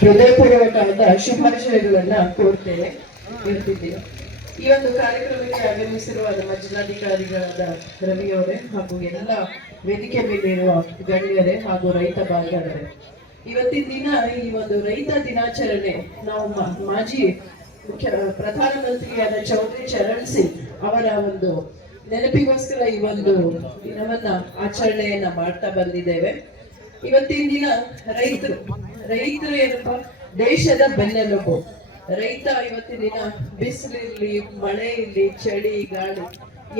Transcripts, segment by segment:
ಹೃದಯಪೂರ್ವಕವಾದ ಶುಭಾಶಯಗಳನ್ನ ಕೋರ್ತೇನೆ ಹೇಳ್ತಿದ್ದೀನಿ. ಈ ಒಂದು ಕಾರ್ಯಕ್ರಮಕ್ಕೆ ಆಗಮಿಸಿರುವ ನಮ್ಮ ಜಿಲ್ಲಾಧಿಕಾರಿಗಳಾದ ರವಿಯವರೇ ಹಾಗೂ ಎಲ್ಲ ವೇದಿಕೆ ಮೇಲೆ ಇರುವ ಗಣ್ಯರೇ ಹಾಗೂ ರೈತ ಬಾಂಧವರೇ, ಇವತ್ತಿನ ದಿನ ಈ ಒಂದು ರೈತ ದಿನಾಚರಣೆ ನಾವು ಮಾಜಿ ಪ್ರಧಾನಮಂತ್ರಿಯಾದ ಚೌಧರಿ ಚರಣ್ ಸಿಂಗ್ ಅವರ ಒಂದು ನೆನಪಿಗೋಸ್ಕರ ಈ ಒಂದು ದಿನವನ್ನ ಆಚರಣೆಯನ್ನ ಮಾಡ್ತಾ ಬಂದಿದ್ದೇವೆ. ಇವತ್ತಿನ ದಿನ ರೈತರು ಏನಪ್ಪ, ದೇಶದ ಬೆನ್ನೆಲುಬು. ರೈತ ಇವತ್ತಿನ ದಿನ ಬಿಸಿಲಿರ್ಲಿ, ಮಳೆ ಇರ್ಲಿ, ಚಳಿ, ಗಾಳಿ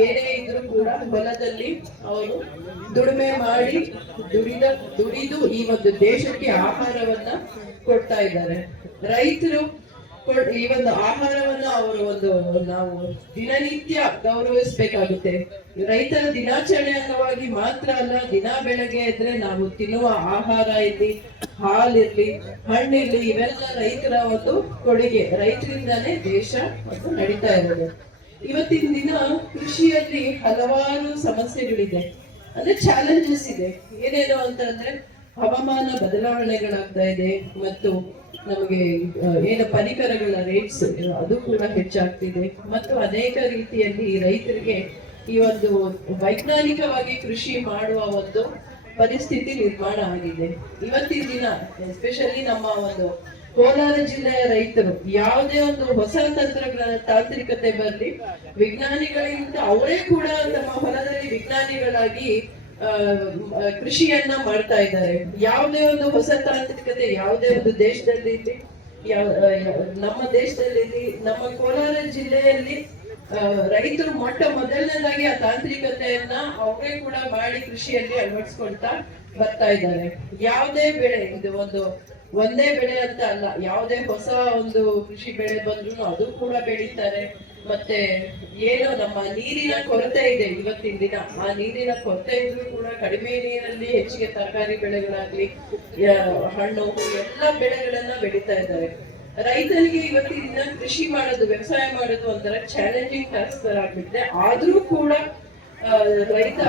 ಏನೇ ಇದ್ರೂ ಕೂಡ ಹೊಲದಲ್ಲಿ ಅವರು ದುಡಿಮೆ ಮಾಡಿ ದುಡಿದು ಈ ಒಂದು ದೇಶಕ್ಕೆ ಆಹಾರವನ್ನ ಕೊಡ್ತಾ ಇದ್ದಾರೆ. ರೈತರು ಈ ಒಂದು ಆಹಾರವನ್ನ ಅವರು ನಾವು ದಿನನಿತ್ಯ ಗೌರವಿಸಬೇಕಾಗುತ್ತೆ. ರೈತರ ದಿನಾಚರಣೆ ಅಂಗವಾಗಿ ಮಾತ್ರ ಅಲ್ಲ, ದಿನ ಬೆಳಗ್ಗೆ ಎದ್ರೆ ನಾವು ತಿನ್ನುವ ಆಹಾರ ಇರ್ಲಿ, ಹಾಲಿರ್ಲಿ, ಹಣ್ಣಿರ್ಲಿ, ಇವೆಲ್ಲ ರೈತರ ಒಂದು ಕೊಡುಗೆ. ರೈತರಿಂದಾನೇ ದೇಶ ಮತ್ತು ನಡೀತಾ ಇರೋದು. ಇವತ್ತಿನ ದಿನ ಕೃಷಿಯಲ್ಲಿ ಹಲವಾರು ಸಮಸ್ಯೆಗಳಿದೆ, ಅಂದ್ರೆ ಚಾಲೆಂಜಸ್ ಇದೆ. ಏನೇನು ಅಂತಂದ್ರೆ ಹವಾಮಾನ ಬದಲಾವಣೆಗಳಾಗ್ತಾ ಇದೆ, ಮತ್ತು ನಮಗೆ ಏನು ಪರಿಕರಗಳ ರೇಟ್ಸ್ ಅದು ಕೂಡ ಹೆಚ್ಚಾಗ್ತಿದೆ, ಮತ್ತು ಅನೇಕ ರೀತಿಯಲ್ಲಿ ರೈತರಿಗೆ ಈ ಒಂದು ವೈಜ್ಞಾನಿಕವಾಗಿ ಕೃಷಿ ಮಾಡುವ ಒಂದು ಪರಿಸ್ಥಿತಿ ನಿರ್ಮಾಣ ಆಗಿದೆ. ಇವತ್ತಿನ ದಿನ ಎಸ್ಪೆಷಲಿ ನಮ್ಮ ಒಂದು ಕೋಲಾರ ಜಿಲ್ಲೆಯ ರೈತರು ಯಾವುದೇ ಒಂದು ಹೊಸ ತಾಂತ್ರಿಕತೆ ಬರಲಿ, ವಿಜ್ಞಾನಿಗಳಿಂದ ಅವರೇ ಕೂಡ ನಮ್ಮ ಹೊಲದಲ್ಲಿ ವಿಜ್ಞಾನಿಗಳಾಗಿ ಕೃಷಿಯನ್ನ ಮಾಡ್ತಾ ಇದ್ದಾರೆ. ಯಾವುದೇ ಒಂದು ಹೊಸ ತಾಂತ್ರಿಕತೆ ಯಾವುದೇ ಒಂದು ದೇಶದಲ್ಲಿ, ನಮ್ಮ ದೇಶದಲ್ಲಿ, ನಮ್ಮ ಕೋಲಾರ ಜಿಲ್ಲೆಯಲ್ಲಿ ರೈತರು ಮೊದಲನೇದಾಗಿ ಆ ತಾಂತ್ರಿಕತೆಯನ್ನ ಅವರೇ ಕೂಡ ಮಾಡಿ ಕೃಷಿಯಲ್ಲಿ ಅಳವಡಿಸ್ಕೊಳ್ತಾ ಬರ್ತಾ ಇದ್ದಾರೆ. ಯಾವುದೇ ಬೆಳೆ, ಇದು ಒಂದೇ ಬೆಳೆ ಅಂತ ಅಲ್ಲ, ಯಾವುದೇ ಹೊಸ ಒಂದು ಕೃಷಿ ಬೆಳೆ ಬಂದ್ರು ಅದು ಕೂಡ ಬೆಳೀತಾರೆ. ಮತ್ತೆ ಏನು ನಮ್ಮ ನೀರಿನ ಕೊರತೆ ಇದೆ ಇವತ್ತಿನ ದಿನ, ಆ ನೀರಿನ ಕೊರತೆ ಇದ್ರೂ ಕೂಡ ಕಡಿಮೆ ನೀರಲ್ಲಿ ಹೆಚ್ಚಿಗೆ ತರಕಾರಿ ಬೆಳೆಗಳಾಗ್ಲಿ, ಹಣ್ಣು, ಎಲ್ಲ ಬೆಳೆಗಳನ್ನ ಬೆಳೀತಾ ಇದ್ದಾರೆ. ರೈತರಿಗೆ ಇವತ್ತಿನ ದಿನ ಕೃಷಿ ಮಾಡೋದು, ವ್ಯವಸಾಯ ಮಾಡೋದು ಒಂಥರ ಚಾಲೆಂಜಿಂಗ್ ಟಾಸ್ಕ್ ಆಗ್ಬಿಟ್ಟಿದೆ. ಆದ್ರೂ ಕೂಡ ರೈತ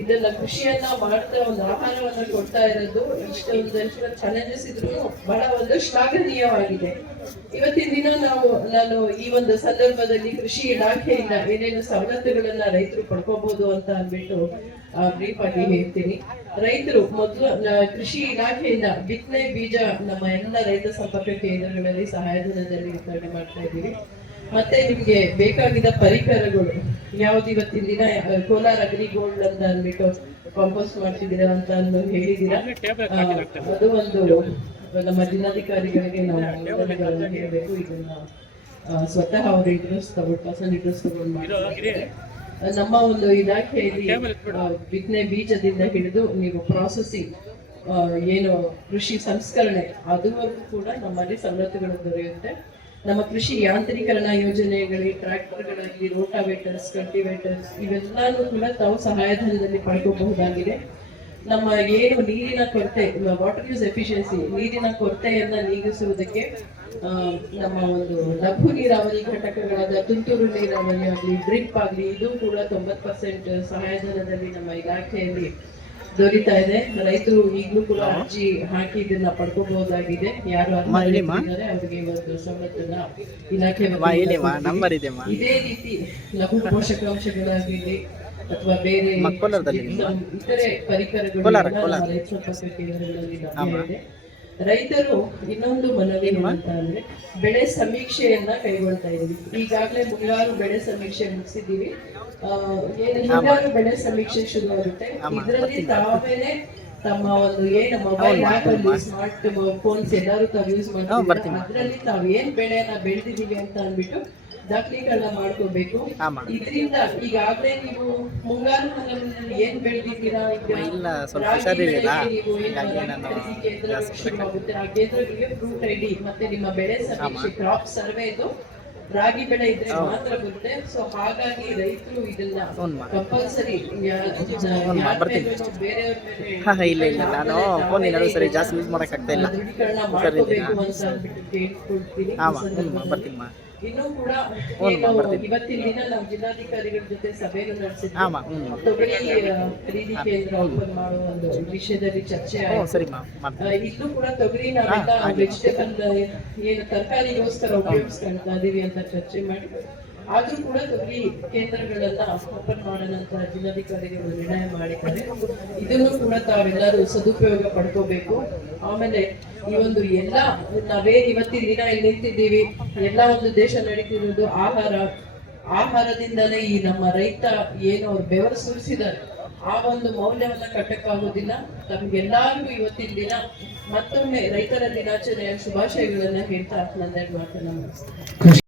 ಇದನ್ನ ಕೃಷಿಯನ್ನ ಮಾಡ್ತಾ ಒಂದು ಆಹಾರವನ್ನ ಕೊಡ್ತಾ ಇರೋದು, ಇಷ್ಟೊಂದು ಚಾಲೆಂಜಸ್ ಇದ್ರು ಬಹಳ ಒಂದು ಶ್ಲಾಘನೀಯವಾಗಿದೆ. ಇವತ್ತಿನ ದಿನ ನಾನು ಈ ಒಂದು ಸಂದರ್ಭದಲ್ಲಿ ಕೃಷಿ ಇಲಾಖೆಯಿಂದ ಏನೇನು ಸವಲತ್ತುಗಳನ್ನ ರೈತರು ಪಡ್ಕೋಬಹುದು ಅಂತ ಅಂದ್ಬಿಟ್ಟು ಬ್ರೀಫ್ ಆಗಿ ಹೇಳ್ತೀನಿ. ರೈತರು ಮೊದಲು ಕೃಷಿ ಇಲಾಖೆಯಿಂದ ಬಿತ್ತನೆ ಬೀಜ ನಮ್ಮ ಎಲ್ಲ ರೈತ ಸಂಪರ್ಕ ಕೇಂದ್ರಗಳಲ್ಲಿ ಸಹಾಯಧನದಲ್ಲಿ ವಿತರಣೆ ಮಾಡ್ತಾ ಇದ್ದೀವಿ. ಮತ್ತೆ ನಿಮ್ಗೆ ಬೇಕಾಗಿದ್ದ ಪರಿಕರಗಳು ಯಾವ್ದು, ಇವತ್ತಿನ ದಿನ ಕೋಲಾರ ಅಗ್ರಿ ಗೋಲ್ಡ್ ಅಂತ ಅಂದ್ಬಿಟ್ಟು ಕಾಂಪೋಸ್ಟ್ ಮಾಡ್ತಿದ್ದೀರಾ ಅಂತ ಹೇಳಿದೀರಾ. ಅದು ಒಂದು ನಮ್ಮ ಜಿಲ್ಲಾಧಿಕಾರಿಗಳಿಗೆ ನಾವು ಹೇಳಬೇಕು. ಇದನ್ನ ಸ್ವತಃ ಅವ್ರ ಪರ್ಸನಲ್ ಇಂಟ್ರೆಸ್ಟ್ ತಗೊಂಡು ಮಾಡ್ತಾರೆ. ನಮ್ಮ ಒಂದು ಇಲಾಖೆಯಲ್ಲಿ ಬಿತ್ತನೆ ಬೀಜದಿಂದ ಹಿಡಿದು ನೀವು ಪ್ರಾಸೆಸಿಂಗ್, ಏನು ಕೃಷಿ ಸಂಸ್ಕರಣೆ, ಅದುವರೆಗೂ ಕೂಡ ನಮ್ಮಲ್ಲಿ ಸವಲತ್ತುಗಳು ದೊರೆಯುತ್ತೆ. ನಮ್ಮ ಕೃಷಿ ಯಾಂತ್ರೀಕರಣ ಯೋಜನೆಗಳಿಗೆ ಟ್ರ್ಯಾಕ್ಟರ್ಗಳಲ್ಲಿ ರೋಟಾವೇಟರ್ಸ್, ಕಲ್ಟಿವೇಟರ್ಸ್ ಇವೆಲ್ಲಾನು ಕೂಡ ತಾವು ಸಹಾಯಧನದಲ್ಲಿ ಪಡ್ಕೋಬಹುದಾಗಿದೆ. ನಮ್ಮ ಏನು ನೀರಿನ ಕೊರತೆ, ವಾಟರ್ ಯೂಸ್ ಎಫಿಷಿಯನ್ಸಿ, ನೀರಿನ ಕೊರತೆಯನ್ನ ನೀಗಿಸುವುದಕ್ಕೆ ನಮ್ಮ ಒಂದು ಲಘು ನೀರಾವರಿ ಘಟಕಗಳಾದ ತುಂತುರು ನೀರಾವರಿ ಆಗಲಿ, ಡ್ರಿಪ್ ಆಗಲಿ, ಇದು ಕೂಡ 90% ಸಹಾಯಧನದಲ್ಲಿ ನಮ್ಮ ಇಲಾಖೆಯಲ್ಲಿ ದೊರೀತಾ ಇದೆ. ರೈತರು ಈಗಲೂ ಕೂಡ ಅರ್ಜಿ ಹಾಕಿ ಇದನ್ನ ಪಡ್ಕೋಬಹುದಾಗಿದೆ. ಯಾರು ಅವರಿಗೆ ಒಂದು ಸವಲತ್ತನ್ನ ಇಲಾಖೆ ಇದೇ ರೀತಿ ಲಘು ಪೋಷಕಾಂಶಗಳಾಗಿರಲಿ ಅಥವಾ ಬೇರೆ ಇತರೆ ಪರಿಕರಗಳು ರೈತ ಸಂಪರ್ಕ ಕೇಂದ್ರಗಳಲ್ಲಿ ಲಭ್ಯ ಇದೆ. ರೈತರು ಇನ್ನೊಂದು ಮನವಿ ಅಂತ ಅಂದ್ರೆ ಬೆಳೆ ಸಮೀಕ್ಷೆಯನ್ನ ಕೈಗೊಳ್ತಾ ಇದೀವಿ. ಈಗಾಗಲೇ ಮುಂಗಾರು ಬೆಳೆ ಸಮೀಕ್ಷೆ ಮುಗಿಸಿದ್ದೀವಿ. ಹಿಂಗಾರು ಬೆಳೆ ಸಮೀಕ್ಷೆ ಶುರು ಆಗುತ್ತೆ. ಇದರಲ್ಲಿ ತಾವೇನೆ ತಮ್ಮ ಒಂದು ಏನು ಮೊಬೈಲ್ ಆಪ್ ಅಲ್ಲಿ ಸ್ಮಾರ್ಟ್ ಫೋನ್ಸ್ ಎಲ್ಲರೂ ತಾವು ಯೂಸ್ ಮಾಡ್ತಾರೆ, ಅದರಲ್ಲಿ ತಾವು ಏನ್ ಬೆಳೆಯನ್ನ ಬೆಳೆದಿದ್ದೀವಿ ಅಂತ ಅಂದ್ಬಿಟ್ಟು ದಾಖಲೀಕರಣ ಮಾಡ್ಕೋಬೇಕು. ಇದರಿಂದ ಈಗಾಗಲೇ ನೀವು ಮುಂಗಾರು ಹಂಗಾಮಿನಲ್ಲಿ ಏನ್ ಬೆಳೆದಿದ್ದೀರಾ, ನೀವು ಕೇಂದ್ರ ಶುರುವಾಗುತ್ತೆ. ಆ ಕೇಂದ್ರಗಳಿಗೆ ಫ್ರೂಟ್ ಐಡಿ ಮತ್ತೆ ನಿಮ್ಮ ಬೆಳೆ ಸಮೀಕ್ಷೆ, ಕ್ರಾಪ್ ಸರ್ವೇದು ರಾಗಿ ಬೆಳೆ ಇದ್ರೆ ಮಾತ್ರ ಬರುತ್ತೆ. ಸೊ ಹಾಗಾಗಿ ರೈತರು ಇದನ್ನ ಕಂಪಲ್ಸರಿ ದೃಢೀಕರಣ ಮಾಡ್ಕೋಬೇಕು ಅಂತ ಕೇಳ್ಕೊಳ್ತೀನಿ. ಇನ್ನೂ ಕೂಡ ಏನು ಇವತ್ತಿನ ದಿನ ನಾವು ಜಿಲ್ಲಾಧಿಕಾರಿಗಳ ಜೊತೆ ಸಭೆಯನ್ನು ನಡೆಸಿದ್ವಿ. ತೊಗರಿ ಖರೀದಿ ಕೇಂದ್ರ ಓಪನ್ ಮಾಡುವ ಒಂದು ವಿಷಯದಲ್ಲಿ ಚರ್ಚೆ ಆಯಿತು. ಇಲ್ಲೂ ಕೂಡ ತೊಗರಿ ನಾವೆಲ್ಲ ವೆಜಿಟೇಬಲ್ ಏನು ತರಕಾರಿಗೋಸ್ಕರ ಉಪಯೋಗಿಸ್ಕೊಳ್ತಾ ಇದೀವಿ ಅಂತ ಚರ್ಚೆ ಮಾಡಿ, ಆದ್ರೂ ಕೂಡ ತೊಗರಿ ಕೇಂದ್ರಗಳನ್ನ ಓಪನ್ ಮಾಡೋಣಂತ ಜಿಲ್ಲಾಧಿಕಾರಿಗಳು ನಿರ್ಣಯ ಮಾಡಿದ್ದಾರೆ. ಇದನ್ನು ಕೂಡ ತಾವೆಲ್ಲರೂ ಸದುಪಯೋಗ ಪಡ್ಕೋಬೇಕು. ಆಮೇಲೆ ಈ ಒಂದು ಎಲ್ಲ ನಾವೇನ್ ಇವತ್ತಿನ ದಿನ ಇಲ್ಲಿ ನಿಂತಿದ್ದೀವಿ, ಎಲ್ಲ ಒಂದು ದೇಶ ನಡೀತಿರೋದು ಆಹಾರದಿಂದಲೇ. ಈ ನಮ್ಮ ರೈತ ಏನು ಅವ್ರು ಬೆವರು ಸುರಿಸಿದ್ದಾರೆ ಆ ಒಂದು ಮೌಲ್ಯವನ್ನ ಕಟ್ಟಕ್ಕಾಗೋದಿಲ್ಲ. ತಮ್ಗೆಲ್ಲರಿಗೂ ಇವತ್ತಿನ ದಿನ ಮತ್ತೊಮ್ಮೆ ರೈತರ ದಿನಾಚರಣೆಯ ಶುಭಾಶಯಗಳನ್ನ ಹೇಳ್ತಾ ನಂದೆರಡು ಮಾತನ್ನ ಮುಗಿಸ್ತೇನೆ.